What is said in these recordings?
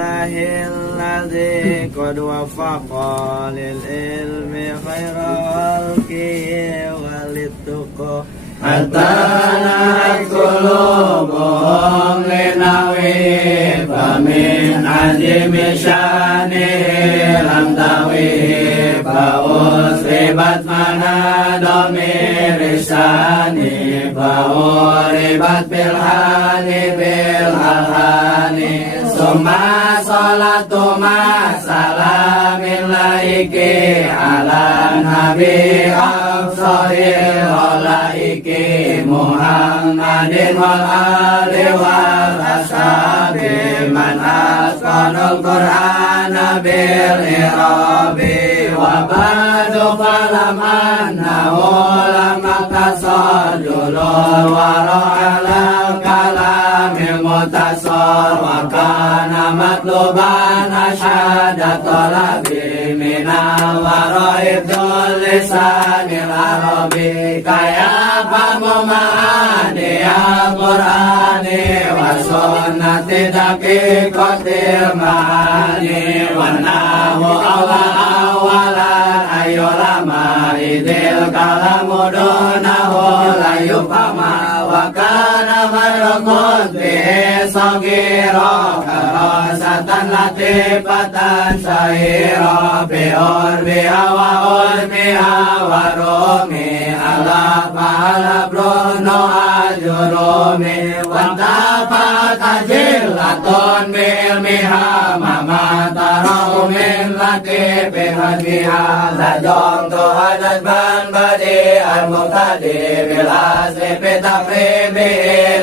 الذي قد وفق للعلم خير خلقه وللتقى حتى نهت قلوبهم لنوي فمن عزم شانه لم توي فأصربت منادى من لساني فأوربت بالهان ثم صلاة مع سلام الله على النبي أفضل الخلائق محمد والآل والأصحاب من أتقن القرآن بالإعراب وبعد فاعلم أنه لما تصدر الورع على الكلام المتصل وكان مطلوبا أشهد طلبي من الورع اللسان العربي كيفهم معاني القرآن وسنة دقيقة المعاني والنحو أولا أي علماء إذ الكلام دونه لا يفهم وكان خير قطبه صغيرا كراسة لطيفة شهيرا بأربها وأرمها ورومي على فعل برونو أجرومي وانتفعت جلة بعلمها ما تراه من لطيف هديها لجمت هدفا بديعا مبتدئ بالأصل بتقريبه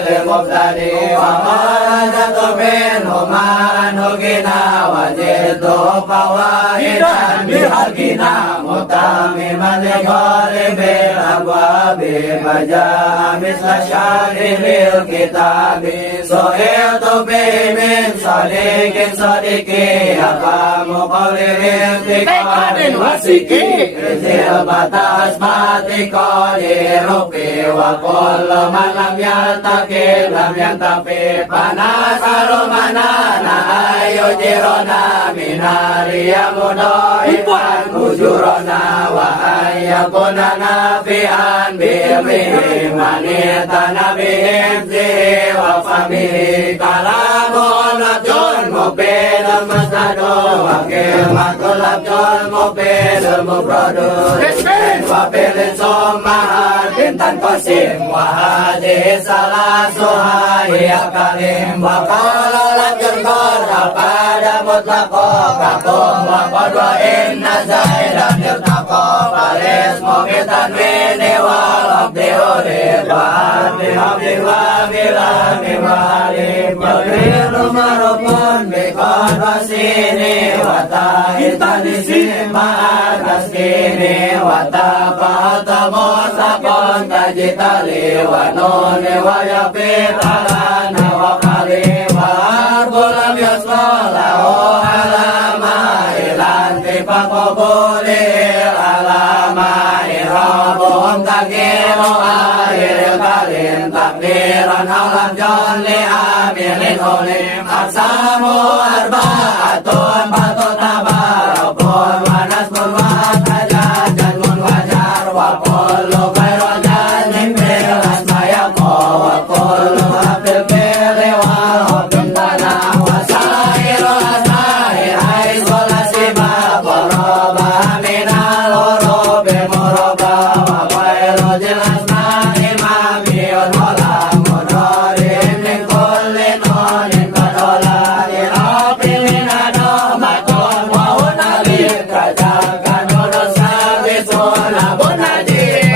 للمبتدئ وخرجت منهما أنه غنى وجدت فوائدا بحقنا متمما لغالب الأبواب فجاء مثل شارح الكتاب سئلت به من صديق أقام قول الانتقال وسكي زلبة أسمات قديرك وكل من لم يلتقي لم ينتفي فنسأل منانا أن يجرنا من نار مضاعفا أجورنا وأن يكون نافعا بعلمه من اعتنى بحفظه وفهمه كلام لفظ مفيد المسند وكلمة لفظ مفيد المفرد وفعل ثم حرف تنقسم وهذه ثلاثها هي كلم وقال لفظ قال pada mutlaqo kakum wa qadwa inna zaidan yurtaqo falis mukitan mini wal abdi urib wa abdi abdi wa bilani wa alib bagiru marupun bikon wasini wa tahitani sima'at taskini wa tapata musakon tajitali wa nuni wa yapit alana wa kali wa arbulam yasmalahu alama ilanti pakobuli alama irabun takiru akhir kalim takdiran alam jolli amilin ulim aksamu arbaatun patut tabarapun wanasmun watajan janmun wajar wa kullu khairan janim bil asmayako wa kullu hafil bili wal hafil tanah wa sairu asai aizola sima qoroba minal urubi muroba wa khairu jilasma imamiyun hola mudorin min kulli nunin kadola irafil minado matun wa unalib kajakan nunus sabisun labun najib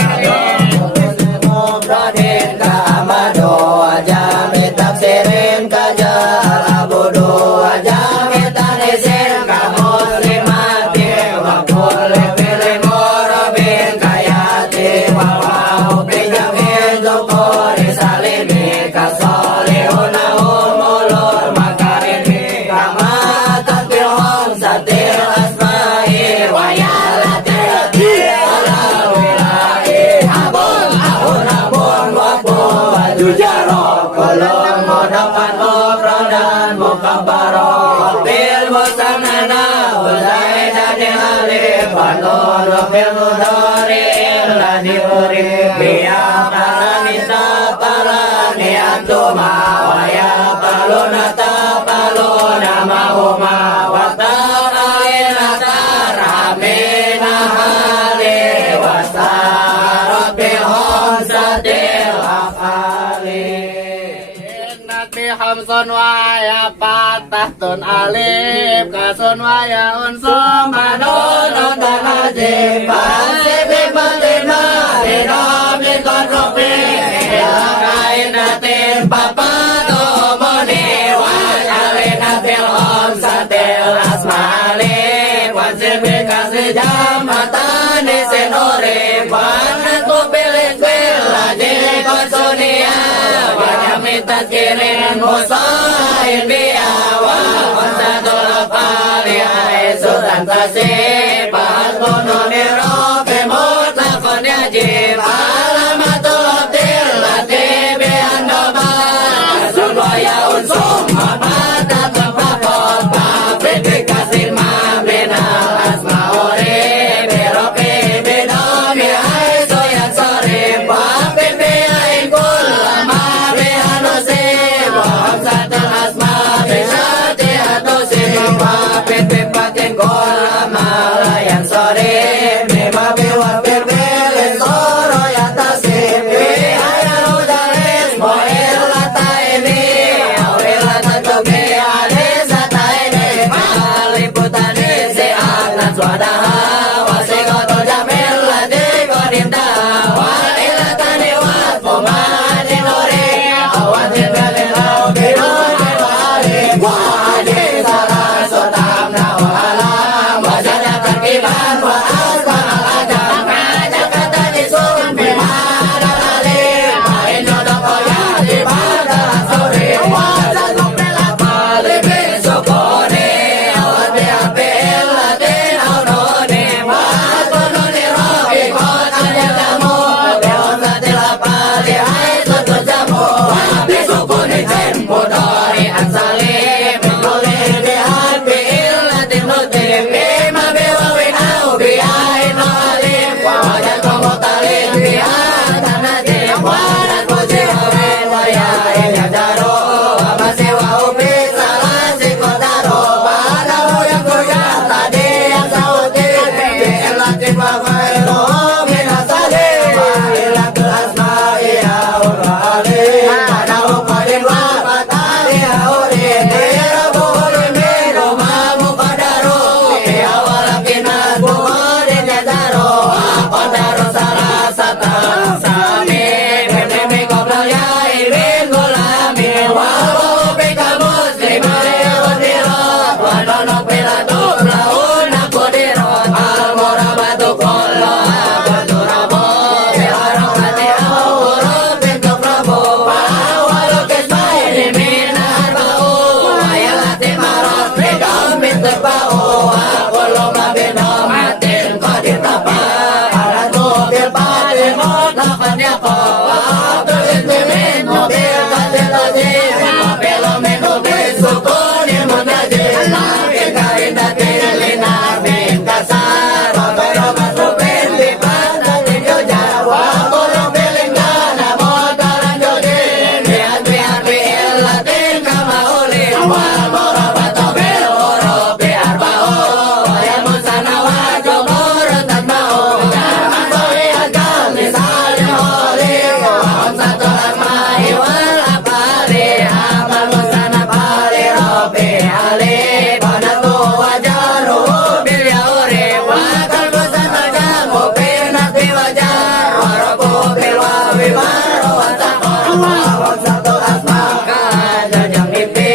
mubradin ka amado ajami tafsirin ka jalabudu ajami tanisin ka muslimati wa kulli fili murabin kayati wa wahu bijamil dukuri salimi ka solihuna umulur makarimi kama tatbihum satir asma'i wa yalatil alal wilai abun ahun wa jujaro kolom modapan obrodan mukabaro nun fil mudhari alladhi urif biya paranita paraniatuma wa ya paluna tapaluna mahuma wa ta'alina tarhamina hali wa sarat bihum sadil afali Nati hamsun wa ya patah tun alif kasun wa ya unsum manun untan hajib pasibi patima dinomi kontropi ilakain natin papato moni wa alina fil om satil asmali wasibi kasih jamatan di senori panatu pilih lagi konsunia tazkirin musahin biawa Konsatul afali aizu tantasi Bahasbununi rofi mutlaqun yajib Alamatul abdil lati bihandoban Sunwa ya unsum mabata kepapot Mabrit bikasin mabinal asma'uri Birofi bidomi aizu yang sorif Wabin biain kulama Hamzatul asma bisyati atusin Wabit bipatin kulama yang sorif Bima biwabir bilin soro yang tasib Bihayal udalis mu'il lata ini Awil lata tubi alis lata ini Maliputan isi aknan swadaha Wasikotul jamil lati kodimda Walilatani wasfuma dinuri Awatin bilin Iban wa asma al-ajam Ngajak kata disun Bimada lalim Main jodoh koyak Ibadah suri Wajah kumpelat Malibin sukuni Awad bihabil latin aununi Mas penuni rohi Kot anil jamu Bihon satil apali Hai tutul jamu Wabdi sukuni jen Mudori ansalim Mikuli bihan Bi'il latin lutim Bima biwawin biain alim wajah kamu talim biar tanah jim wadat puji awin wayain yang jaro masih wau salah si kotaro padamu yang goyah tadi yang sautin biar latin wa khairu min asalim wa ila asma ya uralim padamu qadin wa fatali ya urin dirabuhul min umamu qadaru ya walakinas bukhari jadaro qadaru salah sata sami bimimi qoblal ya ibin gulami walau bika muslimai udirat wa nonok bilatuk launa kudirat al-murabatu kullu abadurabu biharok hati awurut bintuk rabu walau kismaini minar bau wayalati marot bidom bintuk bau wa kullu mabidom matin qadir tapa alatu bil patin mutlaqan yaqa wa abdul intimin mubil qadir lazim mabilo minu bis sukunin munajim lakin kaindatin linar bin kasar wa gaya masrubin bipatatin yujar wa kullu bilingana modaran jodin biat bi'illatin kama ulin wal murabatu bil urubi arba'u wa yal musanawat jumurun tatma'u jaman sohiat kal misali holim wa hamzatul asma'i wal afali amal musanafali robi alif banatu wajaru bil yauri wa kal musanajamu bin nasbi wajar wa rabu bil wawi waru wa taqor wa hamzatul asma' kada jamipi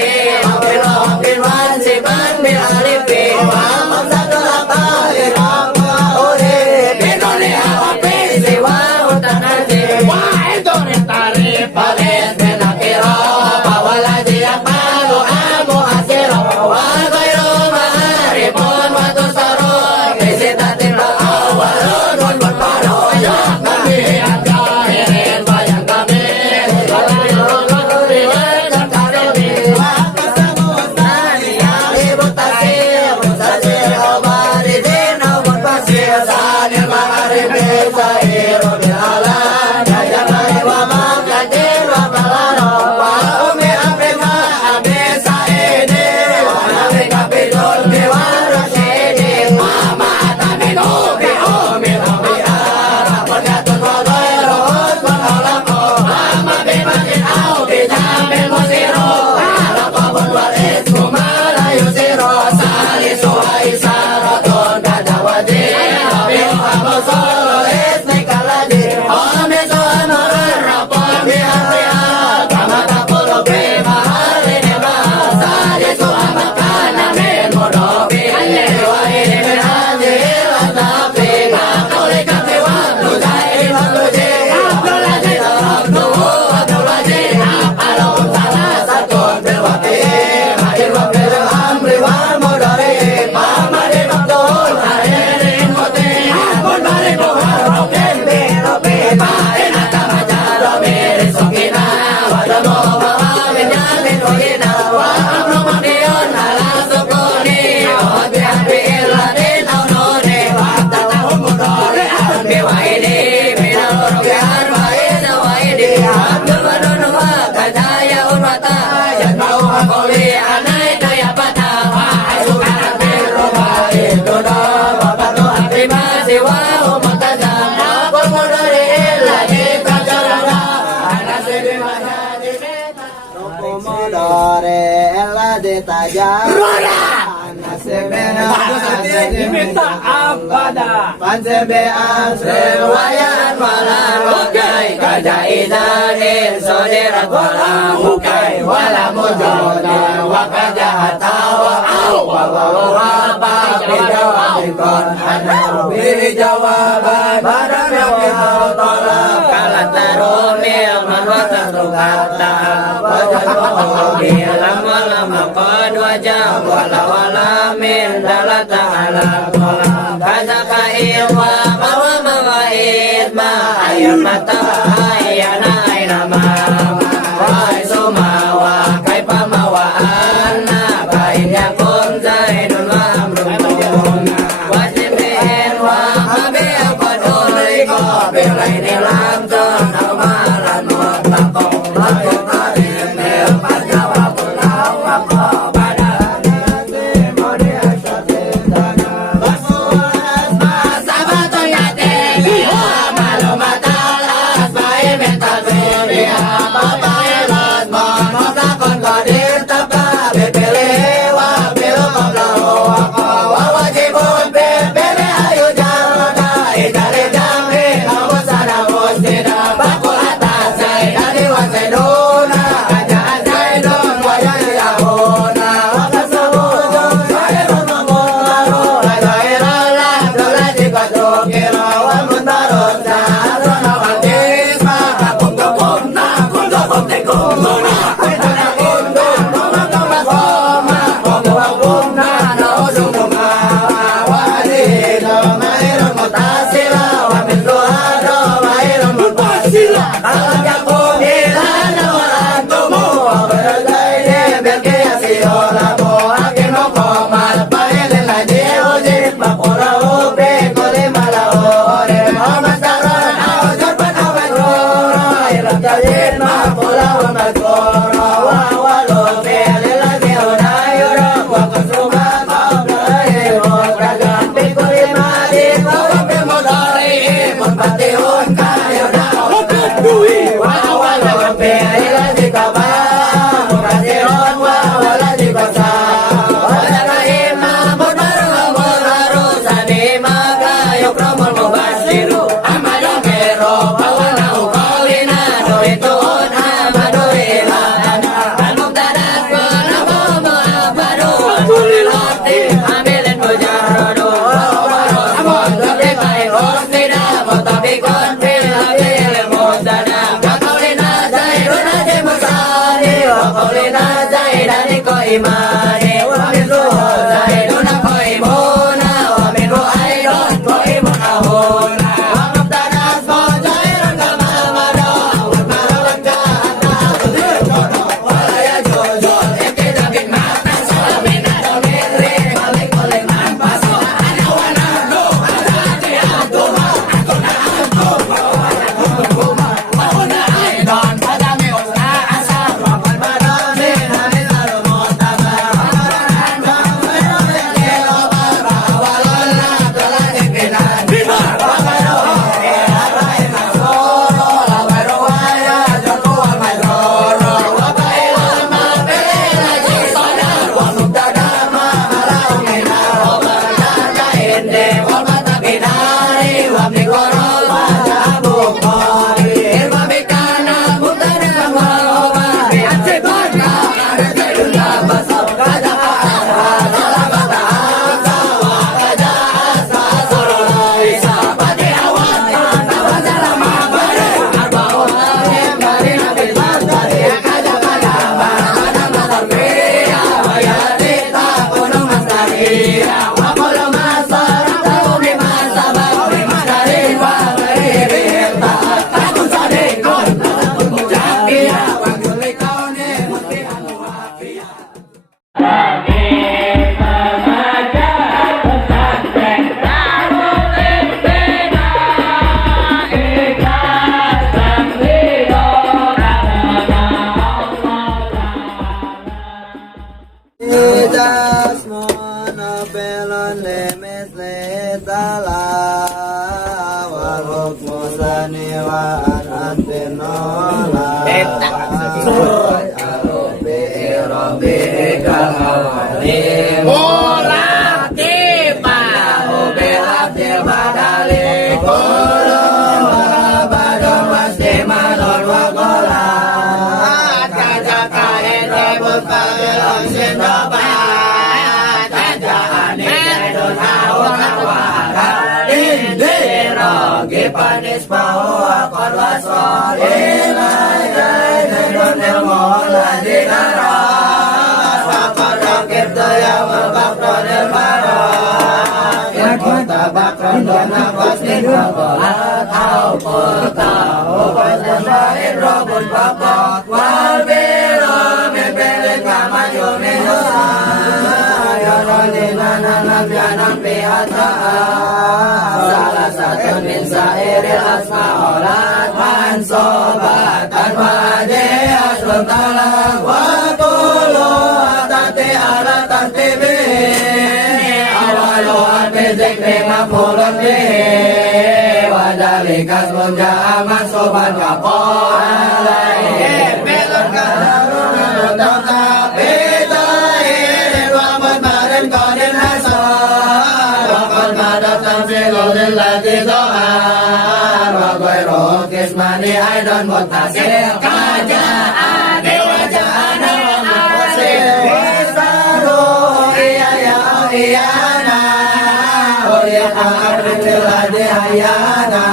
bil wansiban bil alifi wa hamzatul afali rabba uri binuni awapi siwa utanaji wa iduni tarif palis bin akira bawalaji akbalu amu asira wa Diminta apa dah? Pansebean sewayan walan wakai kajaidanin soderat walang hukai wala mujodan wakajahata wa apa jawaban beri jawaban badan yang kita tolak kalah tarumil manwatan rukata wajan wahobil lama-lama qad wajah wala min dalata ala tolak kazaka ilwa mawa mawaid ma ayat mata ayana ainama wai sumawa kai pamawaan baik yakun zaidun wa amrun wajibin wa habi qadul iko bilaini lam ton amalan mutlaqo lakon tarim nil pajawa pulau waqo badan nasi modi asyatin dana basulas masabatun yatim biha malumatalas bayi mental biha papailas monoflakon qadir tabka bipilih wa bilu qablahu waqo wa wajibun bipilih ayu jarada idari jamri awasana mustina bakul atas zaidani wa zaiduna kajaan zaidun wa yahuna wa kasabujun zaidun mamularu zairallah dolati kadrukira wa muntarun zahruna qatisma kakum tukumna kuntukum tikumuna kuidana kundun kumakama koma kumakumna nausumuma wa adina mairun mutasila wa mitluhado mairun mutasila alam yakun ilana wa antumu wa beradaini bilkiyasi olamu akimu komal pailin haji ujib bakurahu bikuli malahu orim omastaron awjud panawajura ilam jalin maqula wa mazkura wa walu bililati unayura wa kusuma qablahimut kagam bikuli madin wa wabdi mudari'im munfatihun kayuna wa walu bililati kabah mukasirun wa waladi basah wa jalaim ma'bud marhamul harusani maka yukramul mubashiru amadu kero bawana uqalina doituun amadu ilana al-mubtadat walamu mu'abadu kulilati amilin mujarradu Amudullikai husnida mutabikun fil habil muzana Kakulina zairun aji musani wa kulina zaidani ko imani wa minruhu zaidun ko imuna wa minru aidon ko imunahuna wa mubtadas mo zairun kama mada wa marawan kata jono wala ya jojo ikida bin mata salamina domiri malik malik manfaso ana wana do azati antuma antuna antuma antuma wa una aidon adami usna asar wa qalbadani hamil al-mu'taba Bola panis bahwa korwasol ilai dan mola dinara fakar rakib daya mabakron ilmara kota bakron dona kosni kabalat au kota obat dan robun bakot wal biro mebele kamayo mehosa Jangan pihata salah satu min sairil asma'olat man sobatan wajih aslum talang wa kulu atati ala tartibi awalu api zikri mafulun bihi wadalikas munja'aman soban kapol alaihi belon kaharun tatapi Kismani aidan mutasir kajaan dewajaan asir Bisaru iya ya iyana Uriqa abrillah dihayana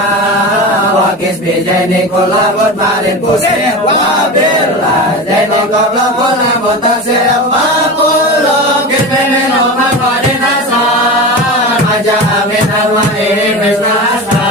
Wakis bijani kulabut malin kusir Wabillah jani kublabut mutasir Wakulub kismini noman wadin asar Maja amin al-wa'ini bisna asar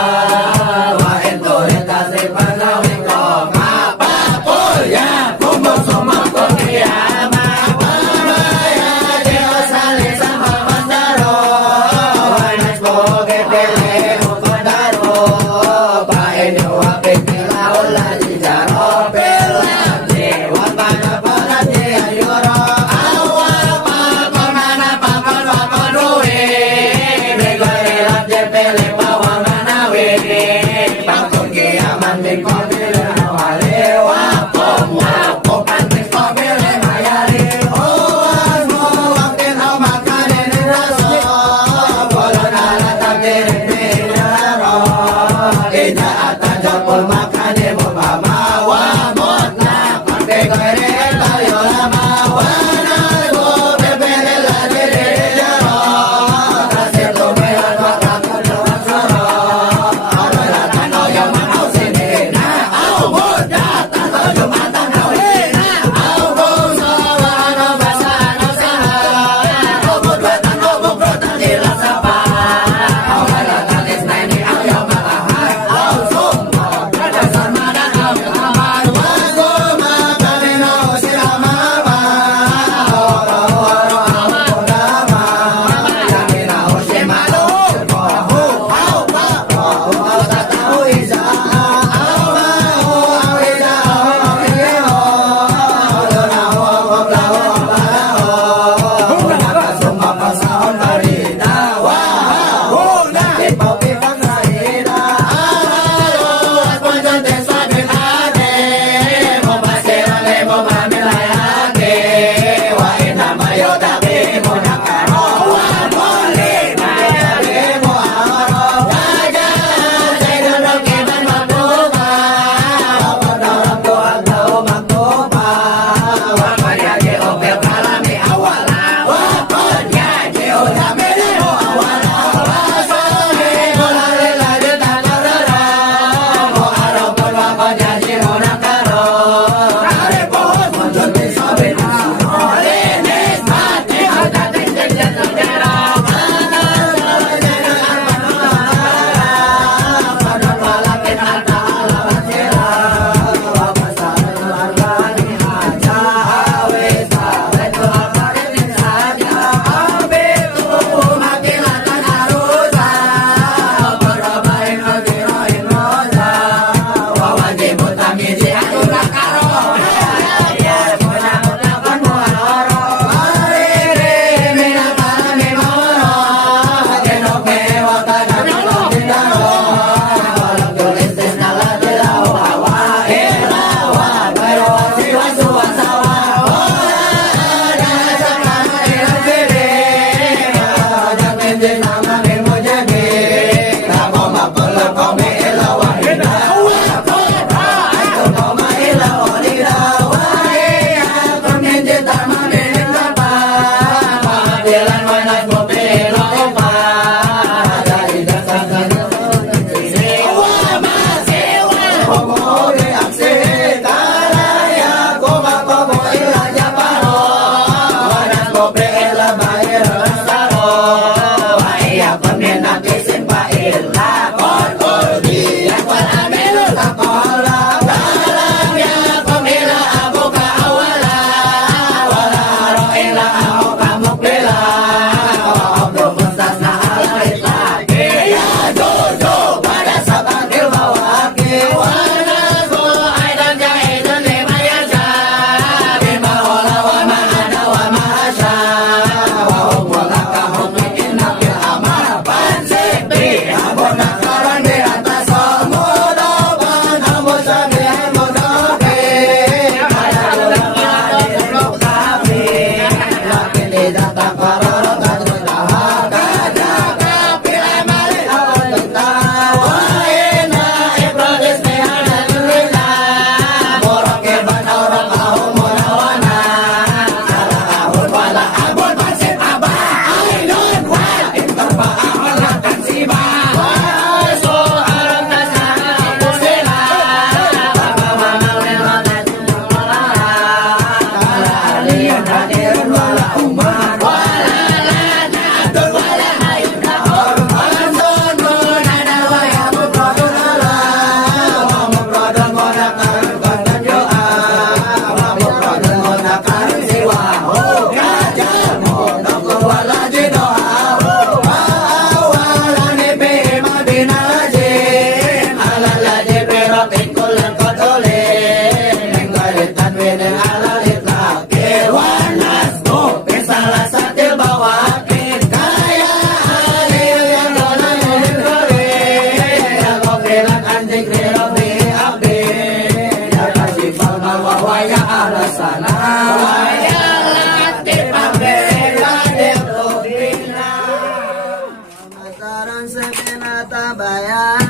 bayan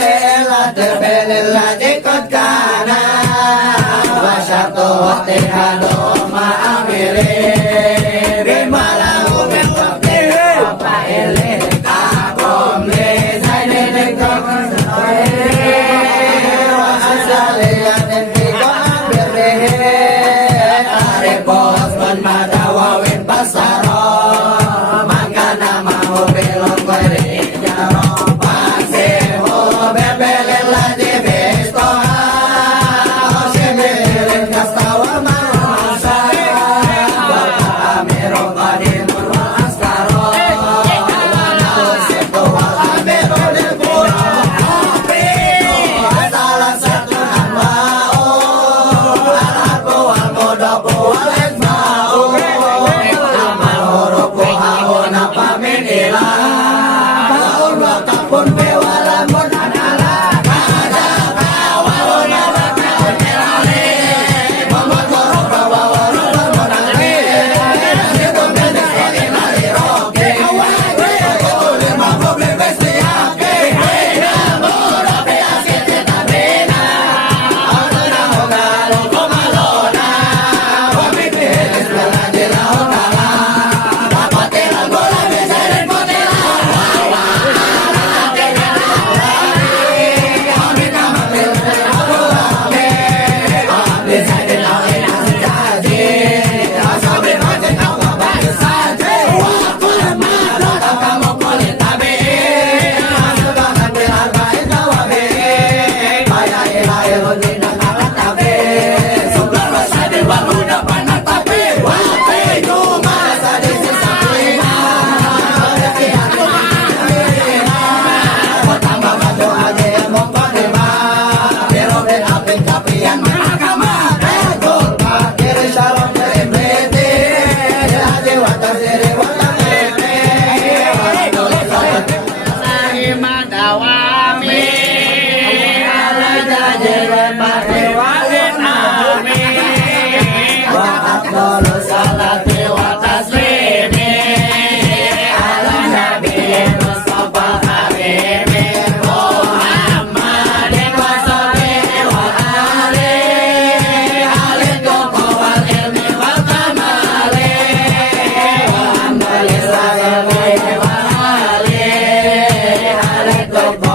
lela terbelella jekot kana wasyatu tihado ma'amire bimalahu bimwabdi apa ele kakom le zaine dekok wa asaliya nempiko ambirehe arepos man madawawin pasaro mangkana mau belok kwere jaro paseho bebelela di bestoha oshemelen kastawa masa bapa amero badi murwa askaro wana seto wa amero del pura salah satu nama alako almodopo alekmao amal horopo haona pamenila baul wakapun bewala monanala kada kawalona bakaun melale mamagoro bawawaro monale itu mendes kodi mari roke kutuli mamoble bestiake namora beasete tabena auna hogalo komalona wamite esplana de la hogala kapatela bola beseren potela wawa amika matel ame ame sade la ena saje asabe mate kawa baisaje wa kulma rata kamo kole tabe asaba kante arba ekawa be baya ela elodina kala tabe sublar wasade waluda panak tabe wa pe nyuma sade sisapina berarti aku pertama batu aja mong kodema pero ben apeng kapian mahakama begol pakir shalom dari brete aja watar sere watar lepe Madawami ala jajelan pake walen ami wa afdalu salati wa taslimi ala nabi Mustafa Habibie Muhammadin wa sahbihi wa alihi alaikum wal ilmi wal kamali wa alhamdulillahi wa alihi alaikum